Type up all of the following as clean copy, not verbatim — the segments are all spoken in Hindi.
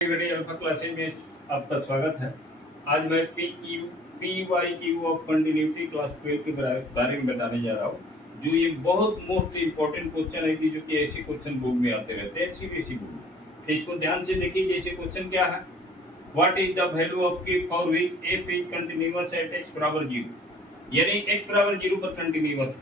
अल्फा क्लासेज में आपका स्वागत है। आज मैं P Y Q of continuity class 12 के बारे में बताने जा रहा हूँ। जो ये बहुत मोस्ट इंपॉर्टेंट क्वेश्चन है कि जो कि ऐसे क्वेश्चन बुक में आते रहते हैं सीबीएसई बुक। तो इसको ध्यान से देखिए। जैसे क्वेश्चन क्या है, what is the value of K for which F is continuous at X बराबर 0, यानी एक्स बराबर 0 पर कंटिन्यूअस है।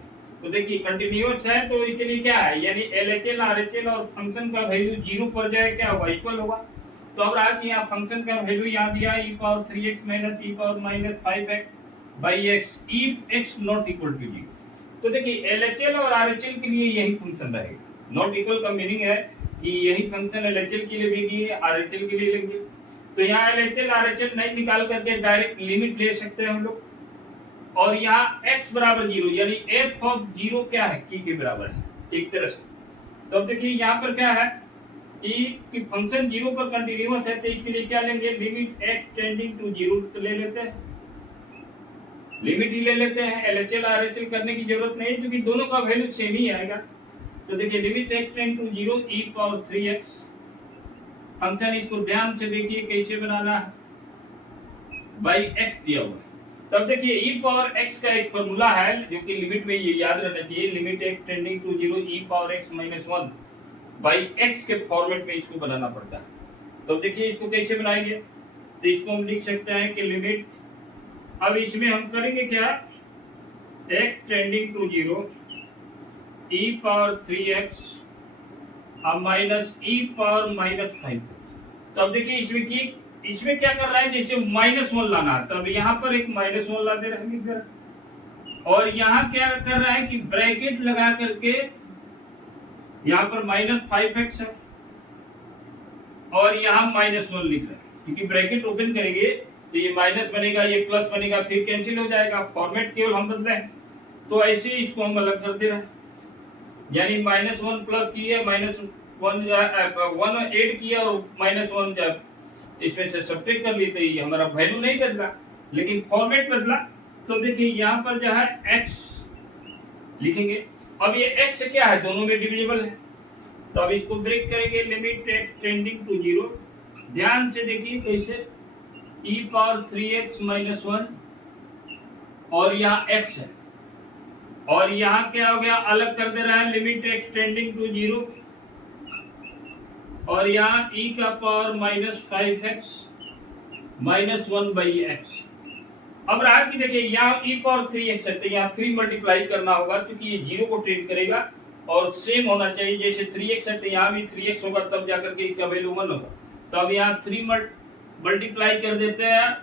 तो देखिए कंटिन्यूअस है तो इसके लिए क्या है, यानी एलएचएल आरएचएल और फंक्शन का वैल्यू 0 पर जाए क्या होगा, इक्वल होगा। तो अब रहा कि यहाँ फंक्शन का वैल्यू यहाँ दिया e power 3x minus e power minus 5x by x if x not equal to 0। तो देखिए एलएचएल और आरएचएल के लिए यही फंक्शन रहेगा। नॉट इक्वल का मीनिंग है कि यही फंक्शन एलएचएल के लिए भी दिए, आरएचएल के लिए लेंगे। तो यहाँ एलएचएल आरएचएल नहीं निकाल करके डायरेक्ट लिमिट ले सकते हैं हम लोग। और यहाँ x बराबर 0 यानी f ऑफ 0 क्या है, की के बराबर है एक तरह से। तो अब देखिए यहाँ पर क्या है कि फंक्शन 0 पर कंटिन्यूअस है, तो इसके लिए क्या लेंगे, लिमिट x टेंडिंग टू 0 तो ले लेते हैं, लिमिट ही ले लेते हैं। एलएचएल आरएचएल करने की जरूरत नहीं है क्योंकि दोनों का वैल्यू सेम ही आएगा। तो देखिए limit x tend to 0 e power 3x function, इसको ध्यान से देखिए कैसे बनाना है, बाई x दिया हुआ। तब देखिए e पावर x का एक फॉर्मूला है जो कि लिमिट में ये याद रहना चाहिए, limit x tending to 0 e power x minus 1 by x के फॉर्मेट में इसको बनाना पड़ता है। तो देखिए इसको कैसे बनाएंगे, तो इसको हम लिख सकते हैं कि लिमिट, अब इसमें हम करेंगे क्या, x tending to 0 e power 3x minus e power minus 5। तो अब देखिए इसमें क्या कर रहा है, जैसे -1 लाना है तब यहाँ पर एक -1 ला दे रहे हैं, और यहाँ क्या कर रहा है कि ब्रैकेट लगा करके यहाँ पर -5x है और यहाँ -1 लिख रहा है, क्योंकि ब्रैकेट ओपन करेंगे तो ये माइनस बनेगा, ये प्लस बनेगा, फिर कैंसिल हो जाएगा। फॉर्मेट केवल हम बदले, तो ऐसे ही इसको हम अलग कर दे रहे हैं, यानी -1 प्लस किए, -1 ऐड किया और -1 जब इसमें से सब्ट्रैक्ट कर लिए, तो ये हमारा वैल्यू नहीं बदला लेकिन फॉर्मेट बदला। तो देखिए यहाँ पर जो है x लिखेंगे। अब ये x क्या है, दोनों में डिविजिबल है, तो अब इसको ब्रेक करेंगे, लिमिट x टेंडिंग टू 0, ध्यान से देखिए कैसे, e पावर 3x माइनस 1 और यहाँ x है, और यहाँ क्या हो गया, अलग कर दे रहा है, लिमिट x टेंडिंग टू 0 और यहाँ e का power minus 5x minus 1 by x। अब रहा कि देखिए यहाँ e पावर 3x है तो यहाँ 3 मल्टीप्लाई करना होगा क्योंकि ये 0 को ट्रीट करेगा और सेम होना चाहिए। जैसे 3x है तो यहाँ भी 3x होगा, तब जाकर के इसका वैल्यू 1 होगा। तो अब यहाँ 3 मल्टीप्लाई कर देते हैं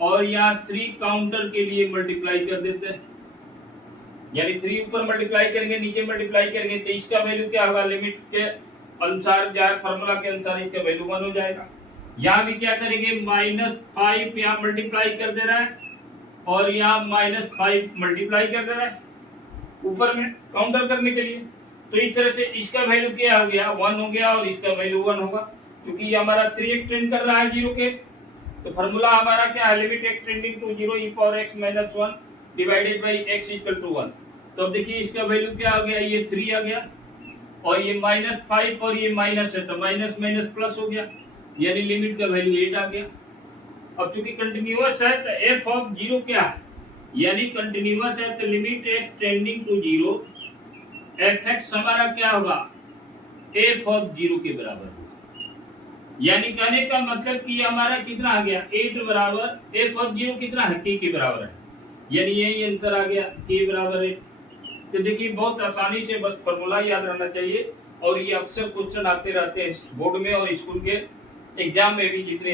और यहाँ 3 काउंटर के लिए मल्टीप्लाई कर देते हैं, यानी 3 ऊपर मल्टीप्लाई करेंगे, नीचे मल्टीप्लाई करेंगे, तो इसका वैल्यू क्या होगा, लिमिट के अनुसार जो है फॉर्मूला के अनुसार इसका वैल्यू 1 हो जाएगा। यहाँ भी क्या करेंगे, -5 यहाँ मल्टीप्लाई कर दे रहा है और यहाँ -5 मल्टीप्लाई कर दे रहा है ऊपर में काउंटर करने के लिए। तो इस तरह से इसका वैल्यू क्या हो गया, 1 हो गया और इसका वैल्यू 1 होगा, क्योंकि ये हमारा 3 एक्सटेंड कर रहा है 0 के। तो फॉर्मूला हमारा क्या है, limit x tending to 0 e power x minus 1 divided by x equal to 1। तो अब देखिए इसका वैल्यू क्या आ गया, ये 3 आ गया और ये -5 और ये माइनस है तो माइनस माइनस प्लस हो गया, यानी लिमिट का वैल्यू 8 आ गया। अब चूंकि कंटिन्यूअस है तो f ऑफ 0 क्या है, यानी कंटिन्यूअस है तो limit x tending to 0 fx हमारा क्या होगा, f ऑफ 0 के बराबर होगा। यानी कहने का मतलब कि हमारा कितना आ गया, 8 बराबर f ऑफ 0 कितना है, k के बराबर है, यानी यही आंसर आ गया, k बराबर 8। तो देखिए बहुत आसानी से बस फॉर्मूला याद रहना चाहिए, और ये अक्सर क्वेश्चन आते रहते हैं बोर्ड में और स्कूल के एग्जाम में भी, जितने